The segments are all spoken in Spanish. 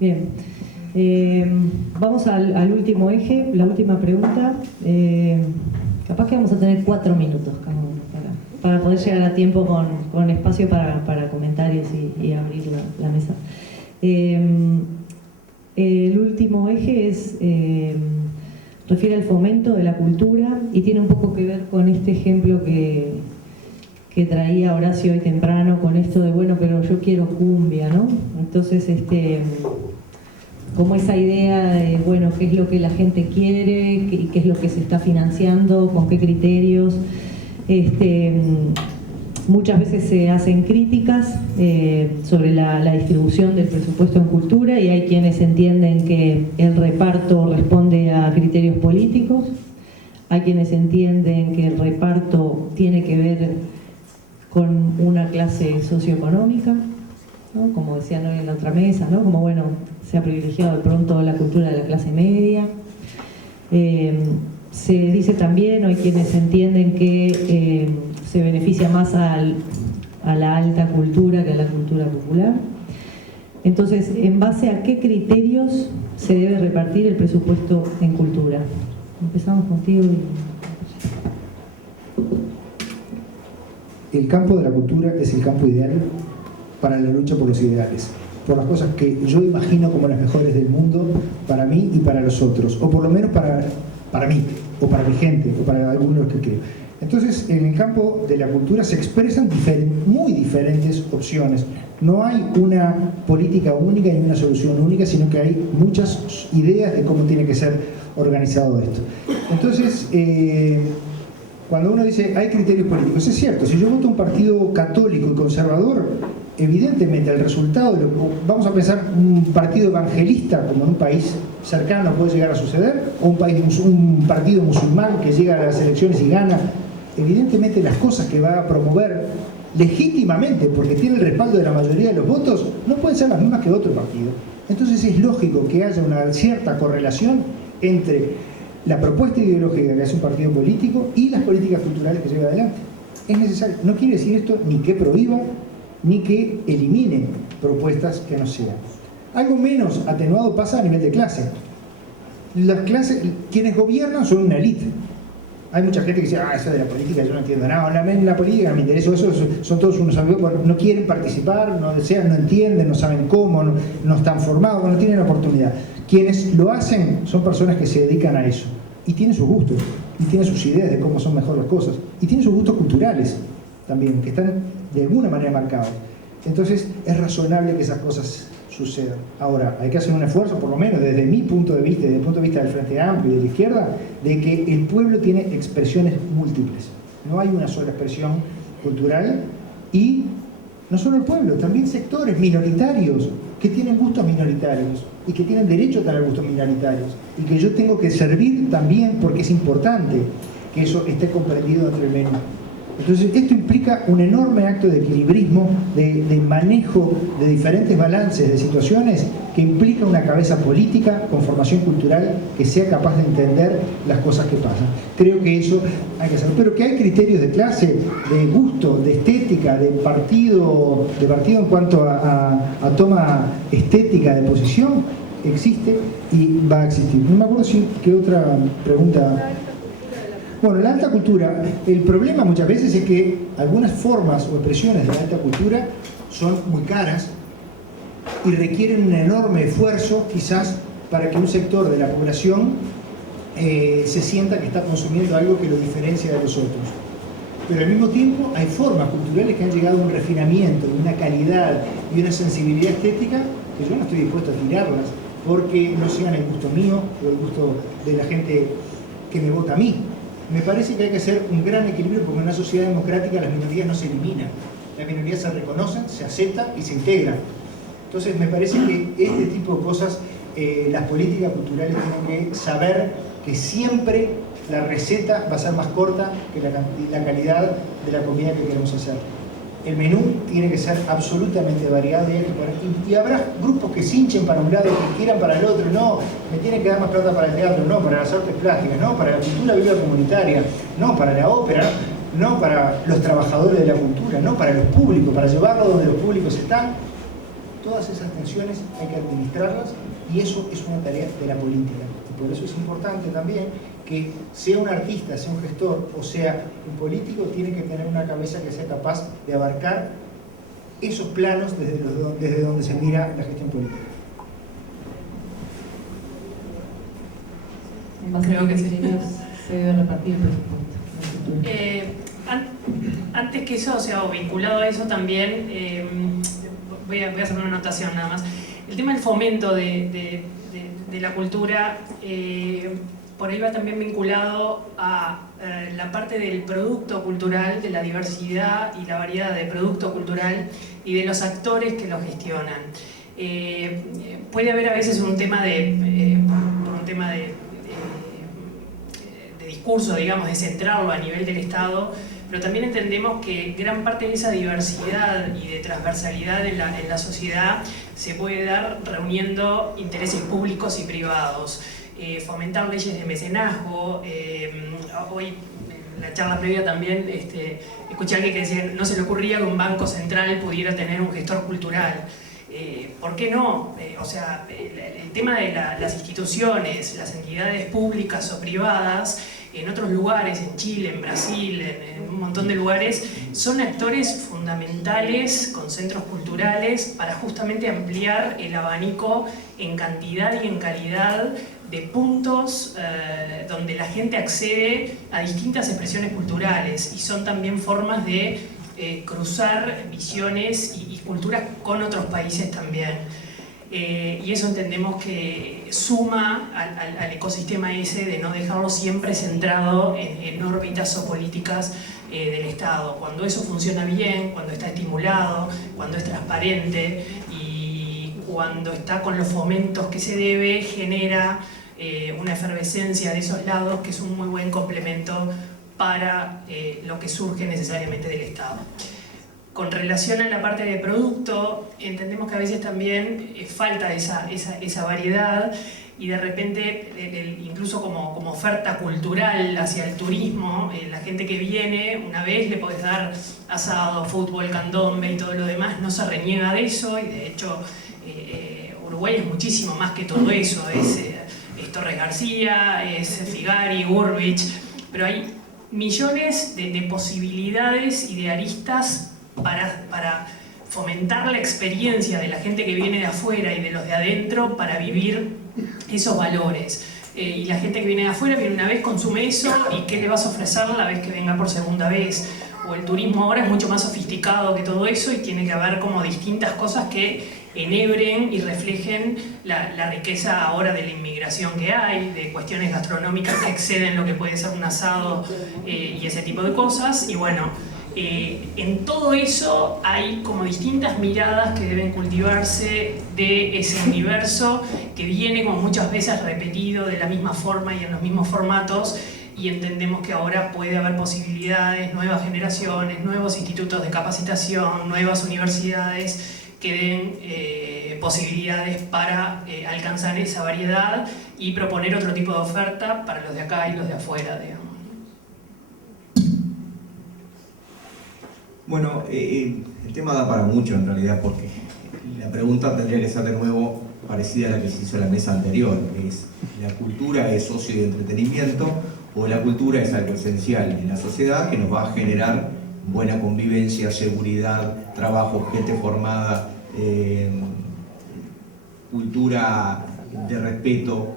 Bien. Vamos al último eje, la última pregunta. Capaz que vamos a tener 4 minutos para poder llegar a tiempo con espacio para comentarios y abrir la mesa. El último eje refiere al fomento de la cultura y tiene un poco que ver con este ejemplo que traía Horacio hoy temprano, con esto de, bueno, pero yo quiero cumbia, ¿no? Entonces, como esa idea de, bueno, qué es lo que la gente quiere y qué es lo que se está financiando, con qué criterios. Muchas veces se hacen críticas sobre la distribución del presupuesto en cultura, y hay quienes entienden que el reparto responde a criterios políticos, hay quienes entienden que el reparto tiene que ver con una clase socioeconómica, ¿no? Como decían hoy en la otra mesa, ¿no? Como, bueno, se ha privilegiado de pronto la cultura de la clase media. Se dice también, hay quienes entienden que se beneficia más a la alta cultura que a la cultura popular. Entonces, ¿en base a qué criterios se debe repartir el presupuesto en cultura? Empezamos contigo. El campo de la cultura es el campo ideal para la lucha por los ideales, por las cosas que yo imagino como las mejores del mundo, para mí y para los otros, o por lo menos para mí, o para mi gente, o para algunos que creo. Entonces, en el campo de la cultura se expresan muy diferentes opciones. No hay una política única ni una solución única, sino que hay muchas ideas de cómo tiene que ser organizado esto. Entonces, cuando uno dice hay criterios políticos, es cierto, si yo voto un partido católico y conservador, evidentemente el resultado, vamos a pensar un partido evangelista como en un país cercano puede llegar a suceder, o un partido musulmán que llega a las elecciones y gana, evidentemente las cosas que va a promover legítimamente, porque tiene el respaldo de la mayoría de los votos, no pueden ser las mismas que otro partido. Entonces es lógico que haya una cierta correlación entre la propuesta ideológica que hace un partido político y las políticas culturales que lleva adelante. Es necesario. No quiere decir esto ni que prohíba ni que elimine propuestas que no sean. Algo menos atenuado pasa a nivel de clase. Las clases, quienes gobiernan son una élite. Hay mucha gente que dice, eso de la política yo no entiendo nada, la política no me interesa, eso son todos unos amigos, bueno, no quieren participar, no desean, no entienden, no saben cómo, no están formados, no tienen oportunidad. Quienes lo hacen son personas que se dedican a eso y tienen sus gustos y tienen sus ideas de cómo son mejor las cosas y tienen sus gustos culturales también, que están de alguna manera marcados. Entonces es razonable que esas cosas sucedan. Ahora, hay que hacer un esfuerzo, por lo menos desde mi punto de vista, desde el punto de vista del Frente Amplio y de la izquierda, de que el pueblo tiene expresiones múltiples. No hay una sola expresión cultural, y no solo el pueblo, también sectores minoritarios que tienen gustos minoritarios y que tienen derecho a tener gustos minoritarios, y que yo tengo que servir también, porque es importante que eso esté comprendido dentro del menú. Entonces esto implica un enorme acto de equilibrismo, de manejo de diferentes balances de situaciones, que implica una cabeza política con formación cultural que sea capaz de entender las cosas que pasan. Creo que eso hay que hacerlo, pero que hay criterios de clase, de gusto, de estética, de partido en cuanto a toma estética de posición, existe y va a existir. No me acuerdo qué otra pregunta. Bueno, la alta cultura, el problema muchas veces es que algunas formas o expresiones de la alta cultura son muy caras y requieren un enorme esfuerzo, quizás, para que un sector de la población se sienta que está consumiendo algo que lo diferencia de los otros. Pero al mismo tiempo hay formas culturales que han llegado a un refinamiento, una calidad y una sensibilidad estética que yo no estoy dispuesto a tirarlas porque no sean el gusto mío o el gusto de la gente que me vota a mí. Me parece que hay que hacer un gran equilibrio, porque en una sociedad democrática las minorías no se eliminan, las minorías se reconocen, se aceptan y se integran. Entonces me parece que este tipo de cosas, las políticas culturales tienen que saber que siempre la receta va a ser más corta que la calidad de la comida que queremos hacer. El menú tiene que ser absolutamente variado y habrá grupos que se hinchen para un lado, que quieran para el otro. No, me tienen que dar más plata para el teatro, no, para las artes plásticas, no, para la cultura viva comunitaria, no, para la ópera, no, para los trabajadores de la cultura, no, para los públicos, para llevarlo donde los públicos están. Todas esas tensiones hay que administrarlas y eso es una tarea de la política. Y por eso es importante también que sea un artista, sea un gestor o sea un político, tiene que tener una cabeza que sea capaz de abarcar esos planos desde donde se mira la gestión política. Creo que se debe repartir el presupuesto. Antes que eso, o sea, o vinculado a eso también, voy a hacer una anotación nada más. El tema del fomento de la cultura, por ahí va también vinculado a la parte del producto cultural, de la diversidad y la variedad de producto cultural y de los actores que lo gestionan. Puede haber a veces un tema de discurso, digamos, de centrarlo a nivel del Estado, pero también entendemos que gran parte de esa diversidad y de transversalidad en la sociedad se puede dar reuniendo intereses públicos y privados. Fomentar leyes de mecenazgo. Hoy en la charla previa también escuché a alguien que decía no se le ocurría que un banco central pudiera tener un gestor cultural. ¿Por qué no? O sea, el tema de las instituciones, las entidades públicas o privadas, en otros lugares, en Chile, en Brasil, en un montón de lugares, son actores fundamentales con centros culturales para justamente ampliar el abanico en cantidad y en calidad de puntos donde la gente accede a distintas expresiones culturales y son también formas de cruzar visiones y culturas con otros países también. Y eso entendemos que suma al ecosistema ese de no dejarlo siempre centrado en órbitas o políticas del Estado. Cuando eso funciona bien, cuando está estimulado, cuando es transparente y cuando está con los fomentos que se debe, genera una efervescencia de esos lados que es un muy buen complemento para lo que surge necesariamente del Estado. Con relación a la parte de producto, entendemos que a veces también falta esa variedad y de repente, incluso como oferta cultural hacia el turismo, la gente que viene, una vez le podés dar asado, fútbol, candombe y todo lo demás, no se reniega de eso y de hecho Uruguay es muchísimo más que todo eso, es Torres García, es Figari, Burbich, pero hay millones de posibilidades y de aristas para fomentar la experiencia de la gente que viene de afuera y de los de adentro para vivir esos valores. Y la gente que viene de afuera viene una vez, consume eso y ¿qué le vas a ofrecer la vez que venga por segunda vez? O el turismo ahora es mucho más sofisticado que todo eso y tiene que haber como distintas cosas que enhebren y reflejen la riqueza ahora de la inmigración que hay, de cuestiones gastronómicas que exceden lo que puede ser un asado y ese tipo de cosas. Y bueno, en todo eso hay como distintas miradas que deben cultivarse de ese universo que viene como muchas veces repetido de la misma forma y en los mismos formatos, y entendemos que ahora puede haber posibilidades, nuevas generaciones, nuevos institutos de capacitación, nuevas universidades que den posibilidades para alcanzar esa variedad y proponer otro tipo de oferta para los de acá y los de afuera, digamos. Bueno, el tema da para mucho en realidad, porque la pregunta tendría que ser de nuevo parecida a la que se hizo en la mesa anterior. Es, ¿la cultura es ocio y entretenimiento o la cultura es algo esencial en la sociedad que nos va a generar buena convivencia, seguridad, trabajo, gente formada, cultura de respeto,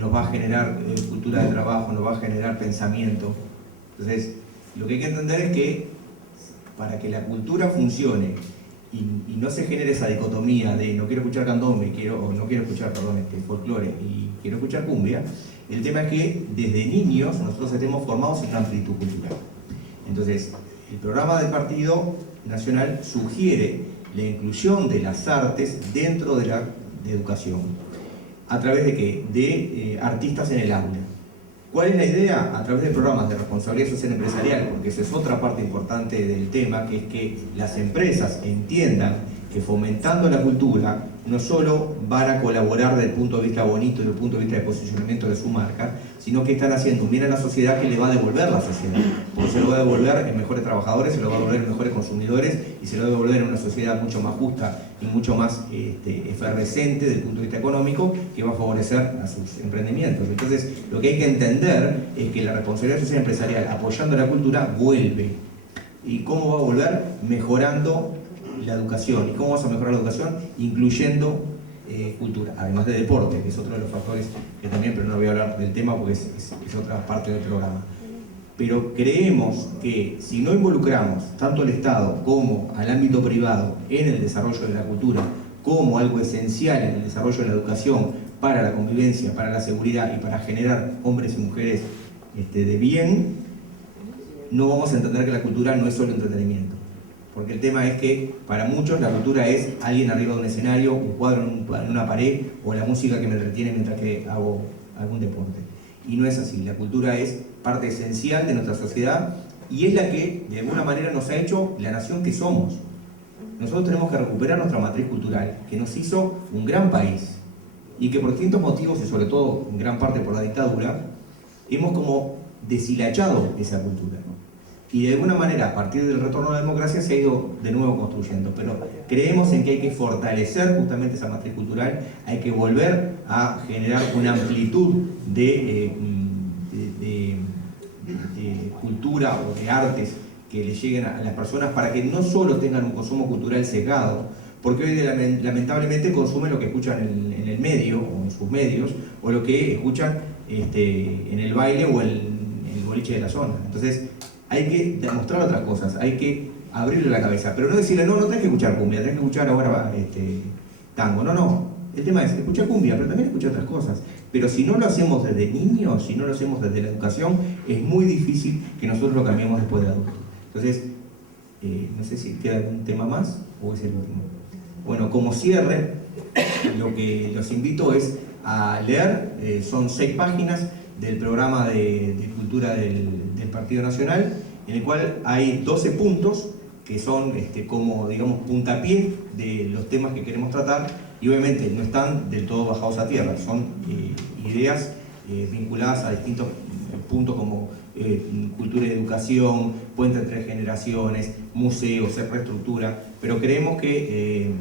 nos va a generar cultura de trabajo, nos va a generar pensamiento? Entonces, lo que hay que entender es que para que la cultura funcione y no se genere esa dicotomía de no quiero escuchar candombe, no quiero escuchar, folclore y quiero escuchar cumbia, el tema es que desde niños nosotros estemos formados en una amplitud cultural. Entonces, el programa del Partido Nacional sugiere la inclusión de las artes dentro de la educación. ¿A través de qué? De artistas en el aula. ¿Cuál es la idea? A través de programas de responsabilidad social empresarial, porque esa es otra parte importante del tema, que es que las empresas entiendan que que fomentando la cultura no solo van a colaborar desde el punto de vista bonito y desde el punto de vista de posicionamiento de su marca, sino que están haciendo un bien a la sociedad que le va a devolver la sociedad, porque se lo va a devolver en mejores trabajadores, se lo va a devolver en mejores consumidores y se lo va a devolver en una sociedad mucho más justa y mucho más efervescente desde el punto de vista económico, que va a favorecer a sus emprendimientos. Entonces, lo que hay que entender es que la responsabilidad social empresarial apoyando la cultura vuelve. ¿Y cómo va a volver? Mejorando la educación. ¿Y cómo vas a mejorar la educación? Incluyendo cultura, además de deporte, que es otro de los factores que también, pero no voy a hablar del tema porque es otra parte del programa. Pero creemos que si no involucramos tanto al Estado como al ámbito privado en el desarrollo de la cultura, como algo esencial en el desarrollo de la educación para la convivencia, para la seguridad y para generar hombres y mujeres de bien, no vamos a entender que la cultura no es solo entretenimiento. Porque el tema es que para muchos la cultura es alguien arriba de un escenario, un cuadro en una pared o la música que me entretiene mientras que hago algún deporte. Y no es así, la cultura es parte esencial de nuestra sociedad y es la que de alguna manera nos ha hecho la nación que somos. Nosotros tenemos que recuperar nuestra matriz cultural, que nos hizo un gran país y que por distintos motivos, y sobre todo en gran parte por la dictadura, hemos como deshilachado esa cultura. Y de alguna manera, a partir del retorno a la democracia, se ha ido de nuevo construyendo. Pero creemos en que hay que fortalecer justamente esa matriz cultural, hay que volver a generar una amplitud de cultura o de artes que le lleguen a las personas para que no solo tengan un consumo cultural sesgado, porque hoy lamentablemente consumen lo que escuchan en el medio o en sus medios, o lo que escuchan en el baile o en el boliche de la zona. Entonces, hay que demostrar otras cosas, hay que abrirle la cabeza, pero no decirle, no tenés que escuchar cumbia, tenés que escuchar ahora tango. No. El tema es escuchar cumbia, pero también escuchar otras cosas. Pero si no lo hacemos desde niños, si no lo hacemos desde la educación, es muy difícil que nosotros lo cambiemos después de adultos. Entonces, no sé si queda algún tema más o es el último. Bueno, como cierre, lo que los invito es a leer, son 6 páginas del programa de cultura del Partido Nacional, en el cual hay 12 puntos que son como, digamos, puntapié de los temas que queremos tratar, y obviamente no están del todo bajados a tierra, son ideas vinculadas a distintos puntos como cultura y educación, puente entre generaciones, museos, infraestructura, pero creemos que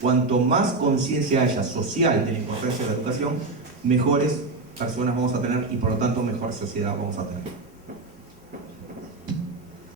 cuanto más conciencia haya social de la importancia de la educación, mejores personas vamos a tener y por lo tanto mejor sociedad vamos a tener.